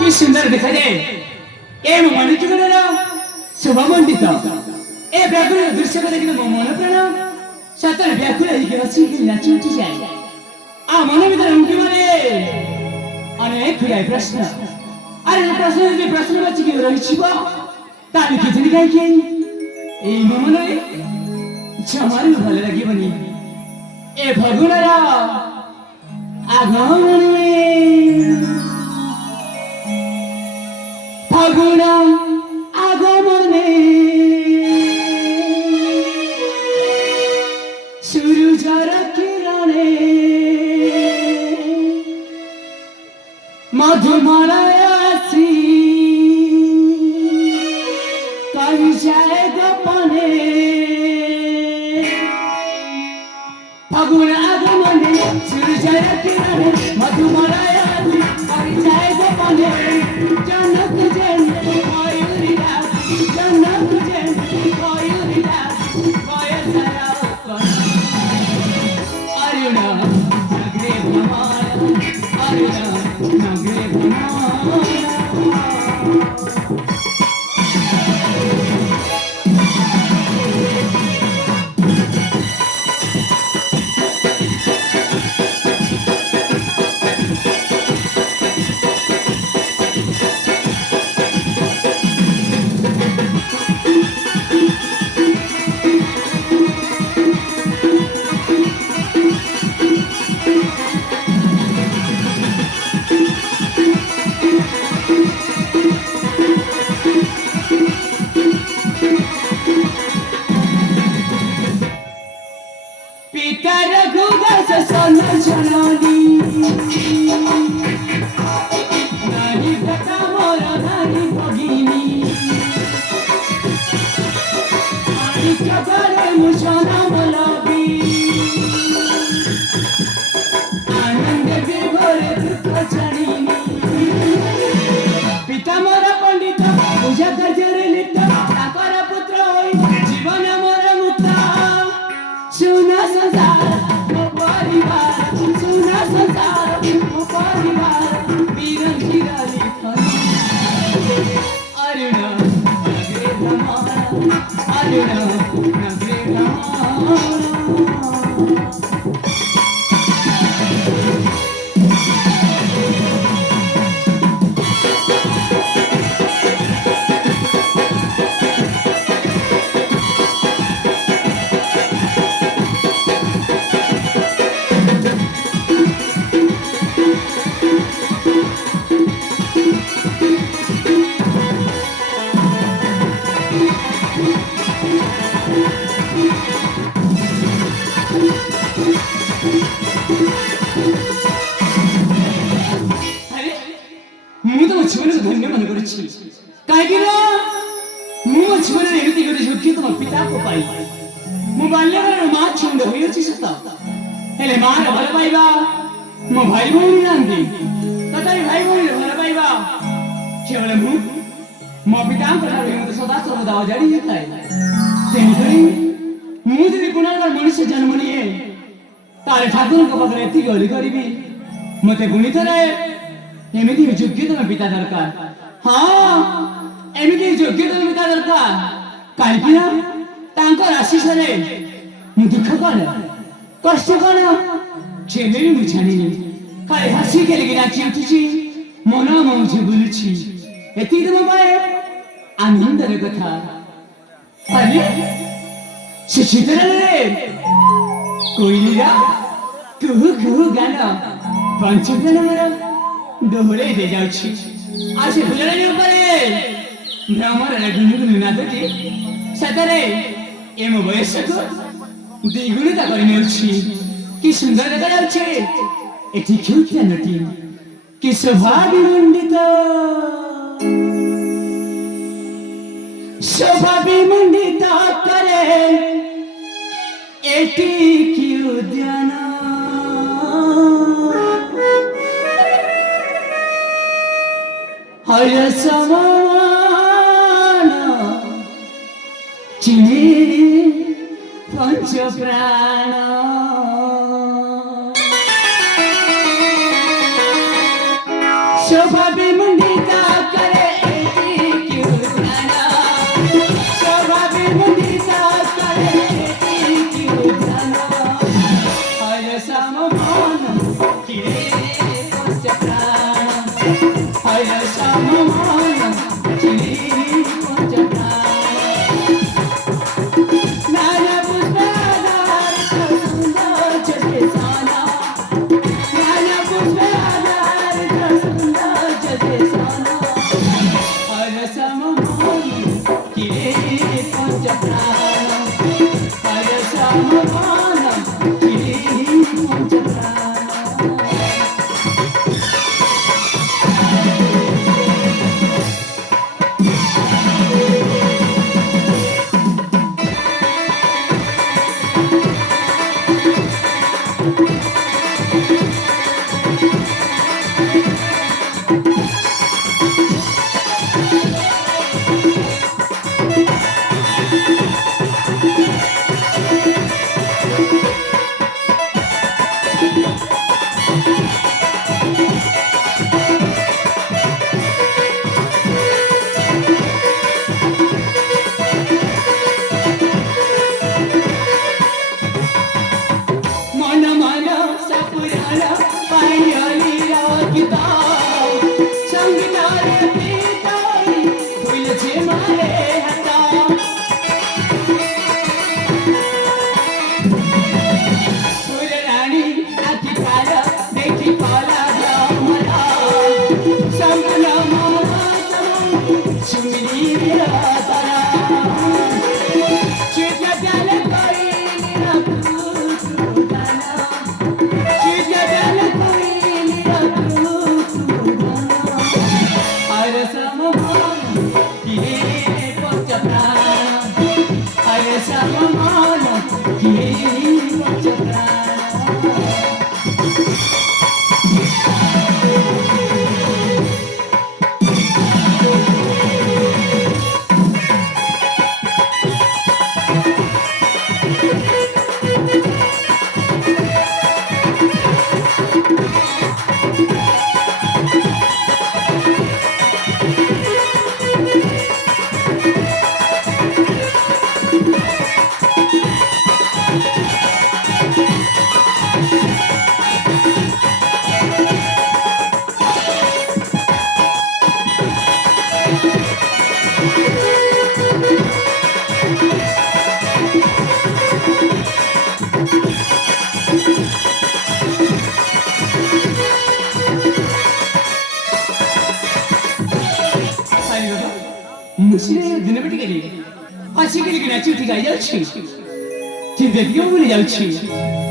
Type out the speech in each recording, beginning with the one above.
কি সুন্দর দেখা যায় এ মনোযোগের শোভামণ্ডিত এ ব্যাকুল দৃশ্য দেখি মন প্রাণ সତରେ ବ୍ୟାକୁଳ ହେଇକି ଅଛି ନାଚି ଉଠି ଯାଏ ଆଉ ମନ ଭିତରେ ଉଙ୍କି ମାରେ ଅନେକ ଗୁଡ଼ାଏ ପ୍ରଶ୍ନ ଆରେ ଏ ପ୍ରଶ୍ନ ଯଦି ପ୍ରଶ୍ନବାଚୀ କି ରହିଯିବ ତାହେଲେ କିଛି କାହିଁକି ଏଇ ମୋ ମନରେ ଜମାରୁ ଭଲ ଲାଗିବନି ଏ ଫଗୁଣର আগমনে ফাগুন আগমনে সূর্যর কিরণে মধুমালয় আসি কই যায় গোপনে ফাগুন আগমনে সূর্যর কিরণে মধুমালয় আসি কই যায় গোপনে জনক জেন ময়ূরীরা জনক জেন ময়ূরীরা বয়সরা অরুণ নগরে ভ্রমণ অরুণ নগরে ভ্রমণ জননী নাহি কথা মোর নাহি ভগিনী মানিক করে মুসনাম লবি আনন্দে বিভোরে দুঃখ জানিনি পিতা মোর পণ্ডিত পূজা কার্যরে লিপ্ত তাকর পুত্র হই জীবন মোর মুক্ত সুনা সংসার परिवार सुना संसार परिवार बिरंगिरा लिखन अरुण नगरे भ्रमण अरुण नगरे भ्रमण धन्य मन कर मो जीवन एमती गोटे योग्य तुम पिता को पाई मो बाल्यकाल माँ छुंड हो सत हेले माँ भल पाइबा मो भाई भौणी ना तथापि भाई भौणी भल पाइबा केवल मो पिता मत सदा सर्वदा अजाड़ी जाए मुझे गुणागार मनुष्य जन्म निए तारे ठाकुर पाखे एति गली करी मत पुणी थे एमती योग्य तुम पिता दरकार हाँ एमती योग्य तुम पिता दरकार कहीं आशीष दुख कौन कष्ट कौन जेबे भी जानी खाली हसी खेलिक नाची उठी मन मौजी बुलुची एति तुम पाए आनंदर कथा अरे से चित्ररे कोइलीरा कुहू कुहू गान पंचगन मर दोहरे दे जाउछि आसे फुलरानी उपरे भ्रमर गुनगुन नादटी सतरे एम बयस को द्विगुणिता करि नेउछि कि सुंदर देखा जाउछि एठी क्यूट्या नटी कि शोभा विमंडित करे एटी क्यों ध्यान ହଇର ସମାନ ଚିନି ପଞ୍ଚ ପ୍ରାଣ शोभा भी मुंडिता करे शोभा भी मुंडिता करे हर सममान किरे पंच प्राण हर सममान किरे पंच प्राण नाना पुष्पाधार सुंदर जगे साना नाना पुष्पाधार सुंदर जगे साना हर सममान किरे पंच प्राण हर सममान किरे पंच प्राण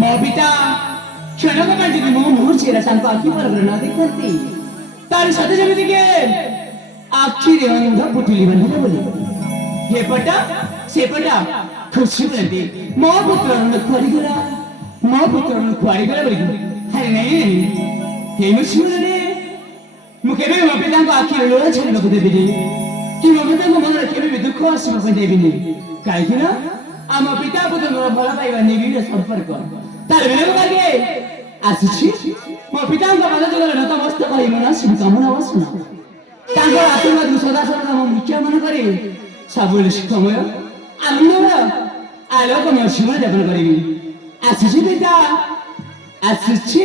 ମୋ ପିତା କ୍ଷଣକ ପାଇଁ ଯଦି ମୋ ମୁହଁ ଚେହେରା ତାଙ୍କ ଆଖି ପରବରେ ନ ଦେଖନ୍ତି ତାର ସତେ ଯେମିତି କି ଆଖିରେ ଅନ୍ଧ ପୁଟୁଲି ବାନ୍ଧିଲେ ବୋଲି ଏପଟ ସେପଟ ଖୁସି ବୁଲନ୍ତି ମୋ ପୁତ୍ର କୁଆଡ଼ିଗଲା ମୋ ପୁତ୍ର କୁଆଡ଼ିଗଲା ବୋଲି ଆରେ ନାଇଁ ହେଇ ମୋ ଶୁଣରେ ମୁଁ କେବେ ମୋ ପିତାଙ୍କ ଆଖିରେ ଲୁହ ଛାଡ଼ିବାକୁ ଦେବିନି କି ମୋ ପିତାଙ୍କ ମନରେ କେବେ ବି ଦୁଃଖ ଆସିବା ପାଇଁ ଦେବିନି କାହିଁକି ନା ଆମ ପିତା ପୁତ୍ରଙ୍କର ଭଲ ପାଇବା ନିବିଡ଼ ସମ୍ପର୍କ ତାର ବିଳମ୍ବ ଲାଗେ ଆସିଛି ମୋ ପିତାଙ୍କ ପାଦ ଯୁଗରେ ନତମସ୍ତକ ହୋଇ ମନସ୍ୱ କାମନା ବାସନା ତାଙ୍କର ଆଶୀର୍ବାଦକୁ ସଦା ସର୍ବଦା ମୋ ମୁଖ୍ୟ ମନେ କରି ସବୁବେଳେ ସୁଖମୟ ଆନନ୍ଦମୟ ଆଲୋକମୟ ଜୀବନ ଯାପନ କରିବି ଆସିଛି ପିତା ଆସିଛି।